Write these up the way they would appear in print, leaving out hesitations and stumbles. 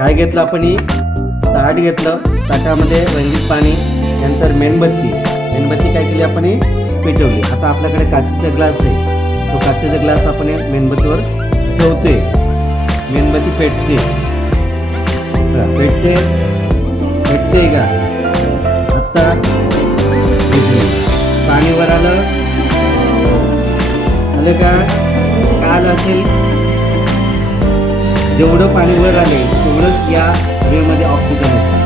काय घेतलं आपण? ताट घेतलं, ताटामध्ये रंगीत पाणी, नंतर मेणबत्ती काय केली आपण? पेटवली. आता आपल्याकडे काचेचा ग्लास आहे, तो काचेचा ग्लास आपण मेणबत्तीवर ठेवतोय. मेणबत्ती पेटते का? आता पाणी वर आलं का? काल असेल जेवढं पाणी वर आले तेवढंच या हवेमध्ये ऑक्सिजन होतं.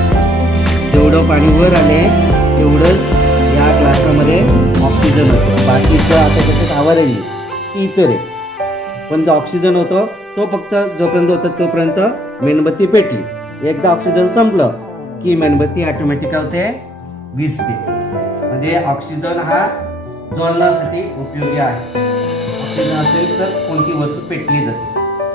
जेवढं पाणी वर आले तेवढंच या ग्लासामध्ये ऑक्सिजन होतं. बाकीचं आता त्याच्यात आवाज येईल इतर आहे, पण जो ऑक्सिजन होतो तो फक्त जोपर्यंत होतं तोपर्यंत मेणबत्ती पेटली. एकदा ऑक्सिजन संपलं की मेणबत्ती ऑटोमॅटिक होते, विझते. म्हणजे ऑक्सिजन हा ज्वलनासाठी उपयोगी आहे. ऑक्सिजन असेल तर कोणती वस्तू पेटली जाते.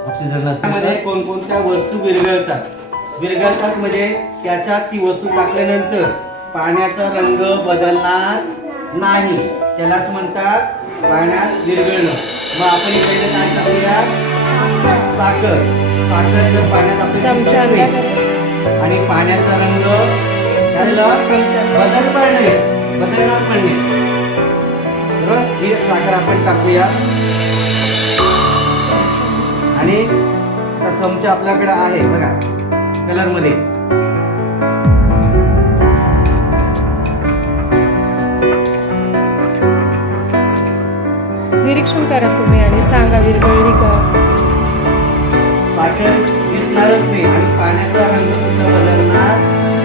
ऑक्सिजन नसल्यामध्ये कोणकोणत्या वस्तू विरघळतात म्हणजे त्याच्यात ती वस्तू टाकल्यानंतर पाण्याचा रंग बदलणार नाही, त्यालाच म्हणतात पाण्यात विरघळणं. मग आपण इकडे काय टाकूया? साखर जर पाण्यात आपली आणि पाण्याचा रंग बदलणार पण नाही. बरोबर, ही साखर आपण टाकूया. आणि आता चमचा आपल्याकडे आहे बघा, कलर मध्ये. निरीक्षण करा तुम्ही आणि सांगा विरघळली का? साखर दिसणारच नाही आणि पाण्याचा रंग सुद्धा बदलणार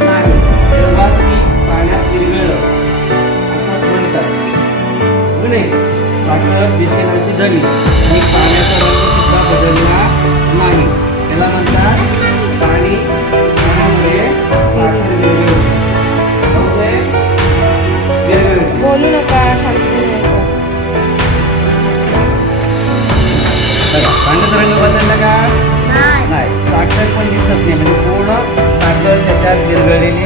नाही, तेव्हा ती पाण्यात विरघळलं असं म्हणतात. नाही, साखर दिसेनाशी झाली आणि पाण्याचा रंग सुद्धा बदलणार नाही, त्याला म्हणतात पाण्यामध्ये साखर विरघळते. बोलू नका. पाण्याचा रंग बदलला का? नाही. साखर पण दिसत नाही, म्हणजे पूर्ण साखर त्याच्यात विरघळलेली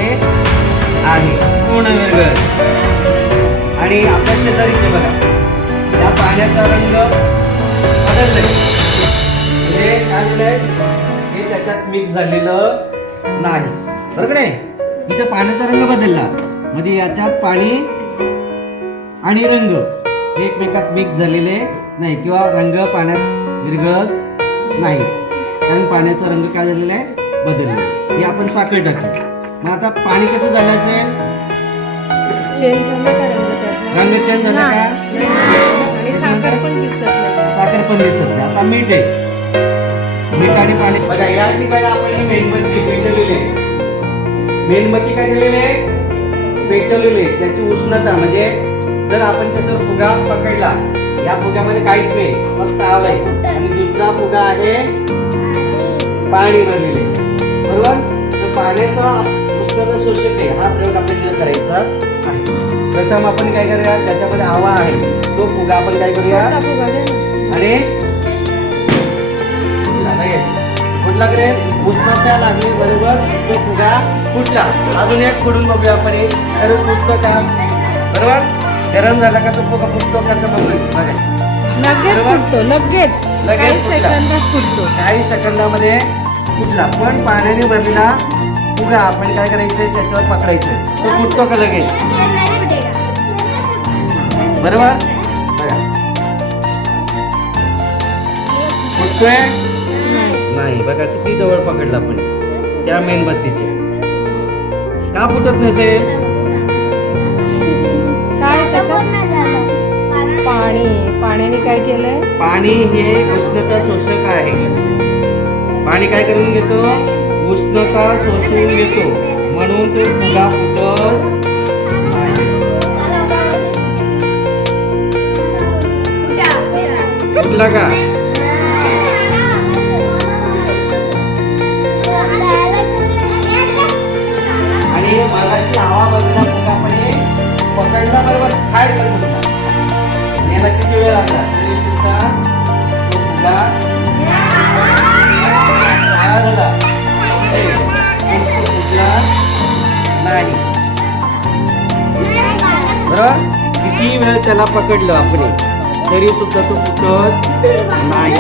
आहे, पूर्ण विरघळ. आणि आपल्या शेजारीचे बघा, या पाण्याचा रंग बदललाय, म्हणजे काय झालंय? हे त्याच्यात मिक्स झालेलं नाही, बरोबर नाही? इथं पाण्याचा रंग बदलला म्हणजे याच्यात पाणी आणि रंग एकमेकात मिक्स झालेले नाही, किंवा रंग पाण्यात विरघळत नाही, कारण पाण्याचा रंग काय झालेला आहे? बदललेला. हे आपण साखर टाकली. मग आता पाणी कसं झालं असेल? रंग चेंज झाला का? आणि साखर पण दिसत नाही. आता मीठ आहे, मीठ आणि पाणी. बघा, या ठिकाणी आपण ही मेणबत्ती पेटवलेली आहे. मेणबत्ती काय झालेली आहे? पेटवलेली आहे. त्याची उष्णता म्हणजे जर आपण त्याचा फुगा पकडला, या फुग्यामध्ये काहीच नाही, फक्त हवा आहे, आणि दुसरा फुगा आहे पाणी भरलेले, बरोबर? तर पाण्याचा उष्णता शोषक आहे. हा प्रयोग आपल्याला करायचा आहे. प्रथम आपण काय करूया? त्याच्यामध्ये हवा आहे, तो फुगा आपण काय करूया? आणि कुठलाकडे उष्णता लागली, बरोबर, तो फुगा फुटला. अजून एक फोडून बघूया आपण, खरंच फुटतो का? बरोबर, गरम झाला का तो फुगा फुटतो का? तर बघूया. लगेच फुटतो. काही सेकंदामध्ये फुटला. पण पाण्याने भरलेला फुगा आपण काय करायचंय? त्याच्यावर पकडायचं, तो फुटतो का लगेच? बरोबर, बघा, फुटतोय नाही. बघा किती जवळ पकडला आपण त्या मेणबत्तीचे. का फुटत नसेल? पाण्याने काय केलंय? पाणी हे उष्णता शोषक आहे. पाणी काय करून घेतो? उष्णता शोषून घेतो, म्हणून तो फुगा फुटत नाही. फुटला का? आणि मगाशी हवा बदलला फुगा आपण पकडला, बरोबर, खाड करून फुटला. याला किती वेळ लागला तरी सुद्धा तो फुगा तयार झाला नाही, बरोबर? किती वेळ त्याला पकडलं आपण तरी सुद्धा तो फुटत नाही.